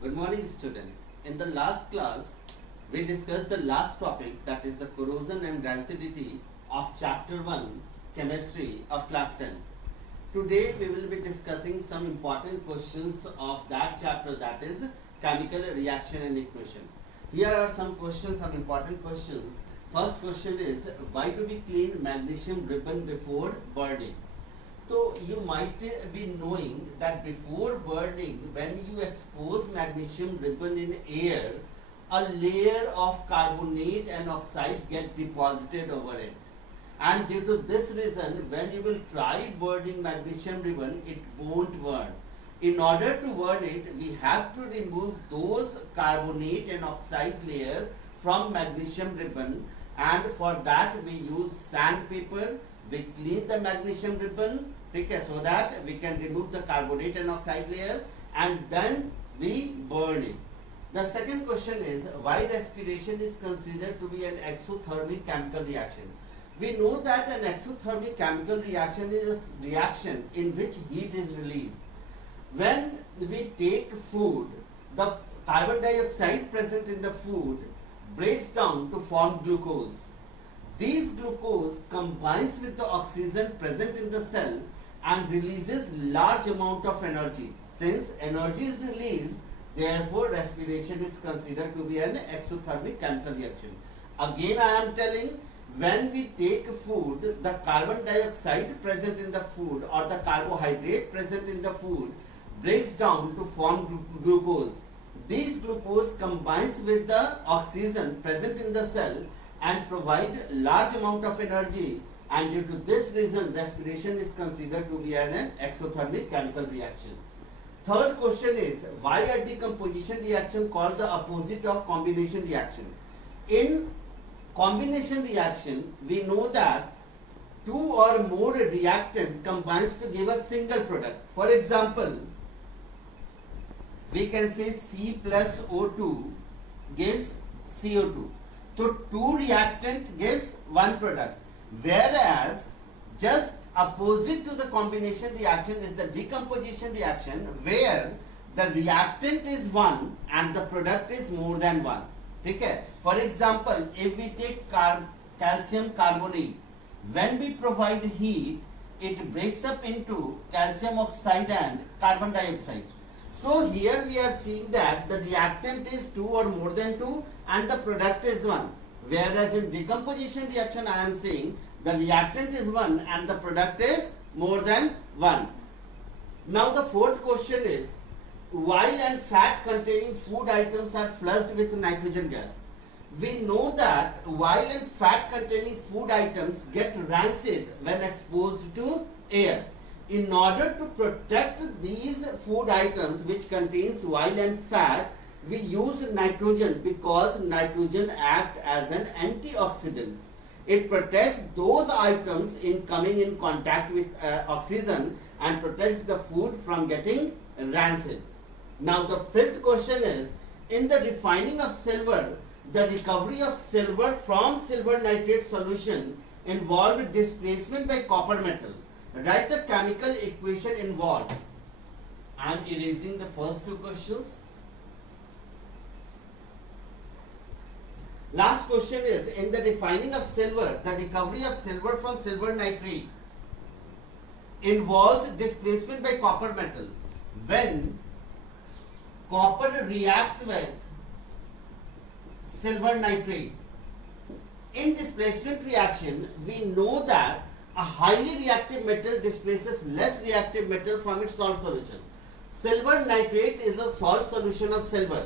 Good morning, student. In the last class, we discussed the last topic, that is the corrosion and rancidity of chapter 1 chemistry of class 10. Today we will be discussing some important questions of that chapter, that is chemical reaction and equation. Here are some questions, some important questions. First question is, why do we clean magnesium ribbon before burning? So you might be knowing that before burning, when you expose magnesium ribbon in air, a layer of carbonate and oxide get deposited over it. And due to this reason, when you will try burning magnesium ribbon, it won't burn. In order to burn it, we have to remove those carbonate and oxide layer from magnesium ribbon, and for that we use sandpaper. We clean the magnesium ribbon, okay, so that we can remove the carbonate and oxide layer, and then we burn it. The second question is, why respiration is considered to be an exothermic chemical reaction? We know that an exothermic chemical reaction is a reaction in which heat is released. When we take food, the carbon dioxide present in the food breaks down to form glucose. These glucose combines with the oxygen present in the cell and releases large amount of energy. Since energy is released, therefore respiration is considered to be an exothermic chemical reaction. Again I am telling, when we take food, the carbon dioxide present in the food or the carbohydrate present in the food breaks down to form glucose. These glucose combines with the oxygen present in the cell and provide large amount of energy, and due to this reason respiration is considered to be an exothermic chemical reaction. Third question is, why a decomposition reaction called the opposite of combination reaction? In combination reaction, we know that two or more reactant combines to give a single product. For example, we can say C plus O2 gives CO2. So two reactant gives one product, whereas just opposite to the combination reaction is the decomposition reaction, where the reactant is one and the product is more than one. Okay? For example, if we take calcium carbonate, when we provide heat, it breaks up into calcium oxide and carbon dioxide. So here we are seeing that the reactant is 2 or more than 2 and the product is 1. Whereas in decomposition reaction I am saying the reactant is 1 and the product is more than 1. Now the fourth question is, oil and fat containing food items are flushed with nitrogen gas. We know that oil and fat containing food items get rancid when exposed to air. In order to protect these food items which contains oil and fat, we use nitrogen because nitrogen acts as an antioxidant. It protects those items in coming in contact with oxygen and protects the food from getting rancid. Now the fifth question is, in the refining of silver, the recovery of silver from silver nitrate solution involved displacement by copper metal. Write the chemical equation involved. I am erasing the first two questions. Last question is, in the refining of silver, the recovery of silver from silver nitrate involves displacement by copper metal. When copper reacts with silver nitrate, in displacement reaction, we know that a highly reactive metal displaces less reactive metal from its salt solution. Silver nitrate is a salt solution of silver.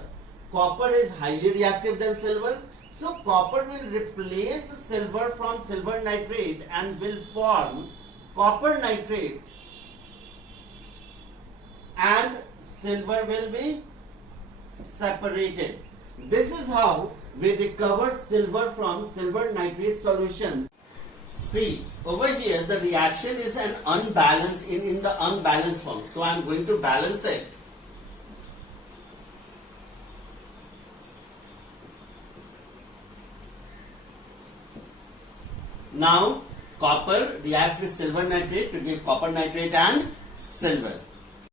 Copper is highly reactive than silver. So copper will replace silver from silver nitrate and will form copper nitrate, and silver will be separated. This is how we recover silver from silver nitrate solution. See, over here the reaction is an unbalanced in the unbalanced form. So I am going to balance it. Now copper reacts with silver nitrate to give copper nitrate and silver.